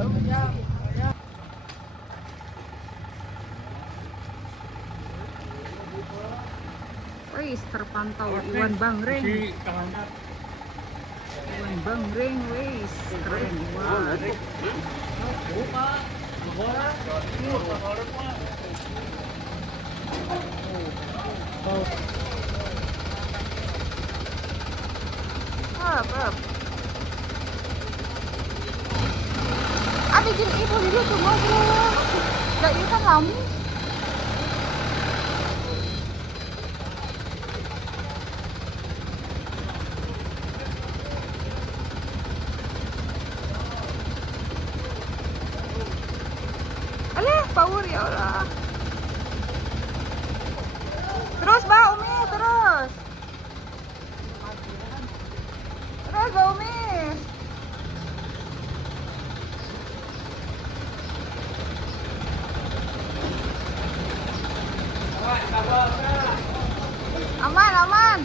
Wis terpantau Iwan Bangreng. Iwan Bangreng wis keren Iwan. Up. Bikin ibu dulu tuh ngobrol. Gak bisa kamu. Alah, power ya Allah. Terus Mbak Umi, terus. Terus Mbak Umi. Aman.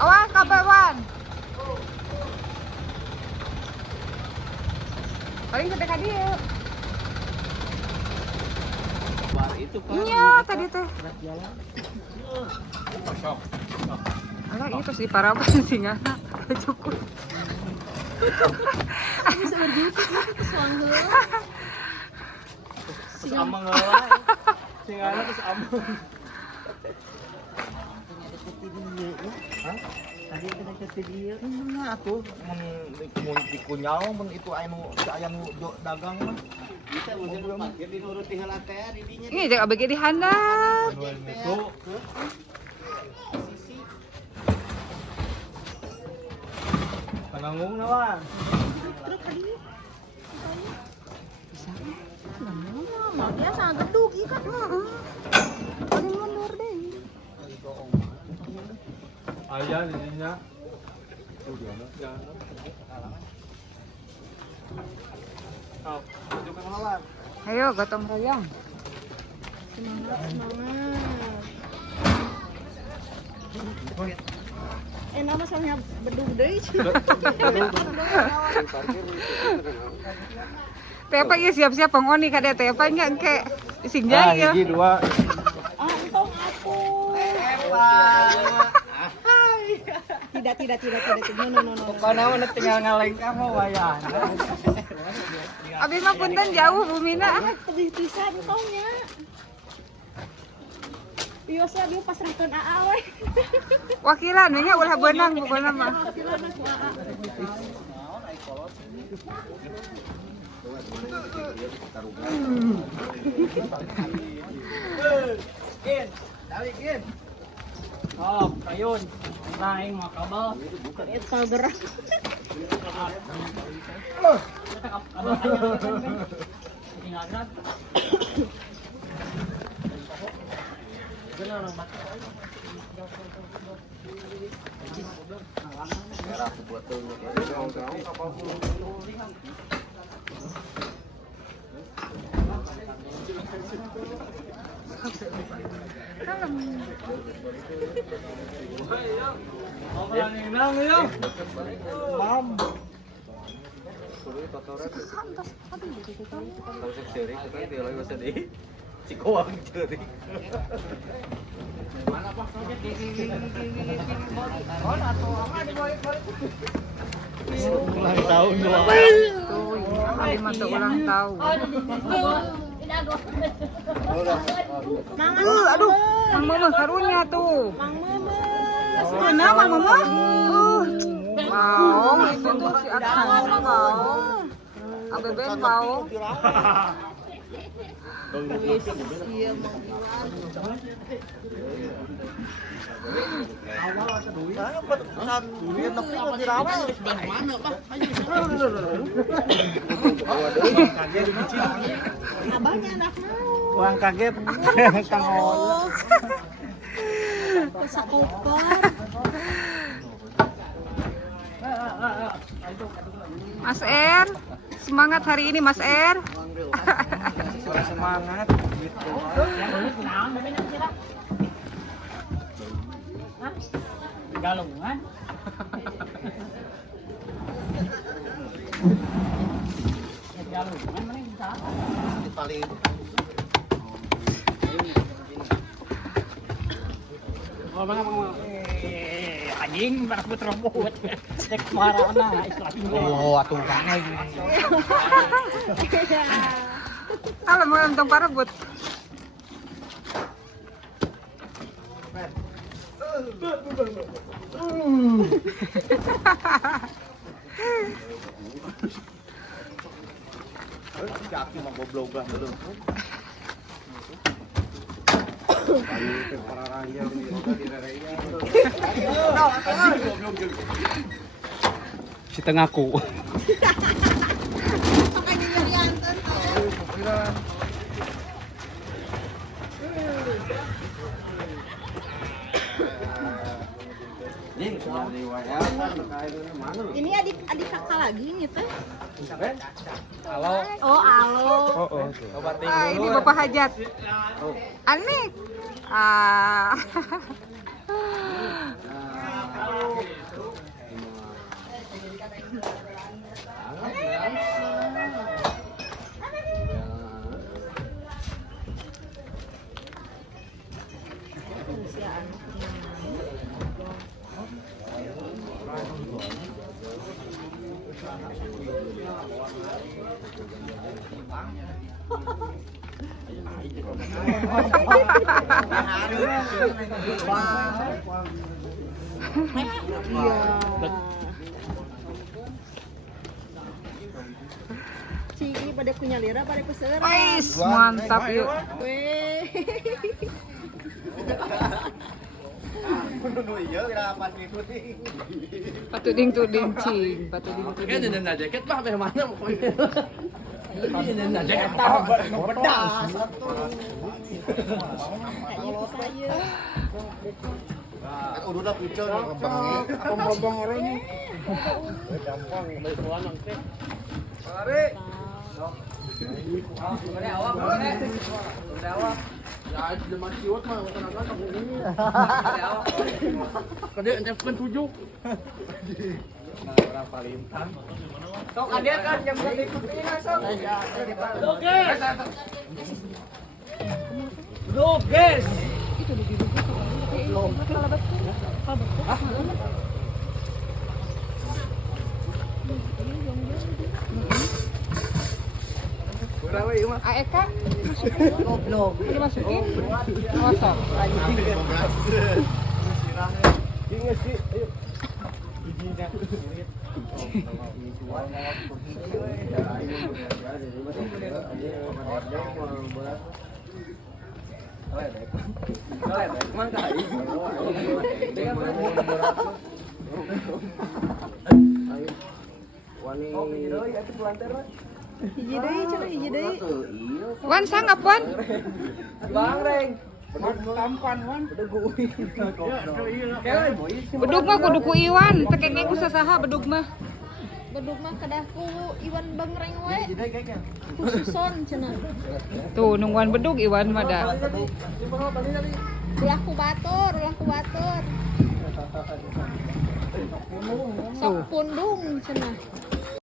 Awas kapan? Paling ketika dia. Iya tadi teh. Alah itu sih parapan singa. Cukup. Bisa berjuta itu suang heula. Terus amang heula. Singana terus amang. Hah? Tadi kita ke dia. Nah, atuh mun dikunyao mun itu anu aya nu dagang mah. Bisa mun parkir dinuruti heula teh di dinya. Ini jangan bagi di handap. Itu. Pananggung nawan. Dia sangat gedug ikan. Ada mundur deh. Aya di dinya. Ayo gotong royong. Semangat. Nama soalnya bedug deui. Teh apa ya siap-siap Bang Oni kada teh apa nya engke sing jai ya. Hiji dua. Entong aku. Tidak. No. Pokoknya mana tinggal ngaleng kamu wayang. Abis mah punten jauh bumina. Tebih pisan entongnya. Biasa dia pasrahkeun AA we. Wakilan nya ulah beunang pokona mah. Gin. Oh, kayun. Naing mau kabel. Eta gerak. Ulang tahun dua. Kalimat ulang tahun. Aduh, Mang Mama karunya tuh. Mang Mama. Kenapa Mang Mama? Mau itu tuh si Atang mau. Abeben mau. Iya mau abahnya anaknya. Uang kaget. Kang Oh. Sakoper. Mas Er, semangat hari ini Mas Er. Semangat gitu. Galungan. Galungan mana yang bisa? Paling Oh, mga anjing berebut rebut. Cek marah na Islamnya. oh atuh kana Alam mo yung parebut. kaki mah goblok lah dulu. Si tengahku. Makanya nyarianten tuh. Ini adik kakak lagi nih teh. Halo. Oh, alo. Ah, ini Bapak Hajat. Aneh. Ah. Cigi pada punya lira pada peser. Wais, mantap yuk. Weh. Patuding tuding cing, patuding tuding. Kayaknya nenda jaket mah sampai mana pokoknya. Nenda jaket Pedas. Kayaknya saya. Udah pucuk kembangnya. Pembong orang ini. Gampang balik ke lanang teh. Lari. Awak, awak. Ya, zaman kiwat mah bukan kamu ini. Kada encepkan 7. Berapa lintang? Sok ada kan jam berikutnya sok. Oke. Look, guys. Eka, goblok. Dimasukin. Kosong. Ingat sih, ayo. Hiji deui cenah hiji deui. Wan sanggap Wan. Bedug mah kudu ku Iwan, teu kengeng ku sasaha bedug mah. Bedug mah kedah ku Iwan Bangreng we. Ku Suson cenah. Tuh nungguan bedug Iwan mah da. Ulah ku batur, ulah ku batur. Sok pundung cenah.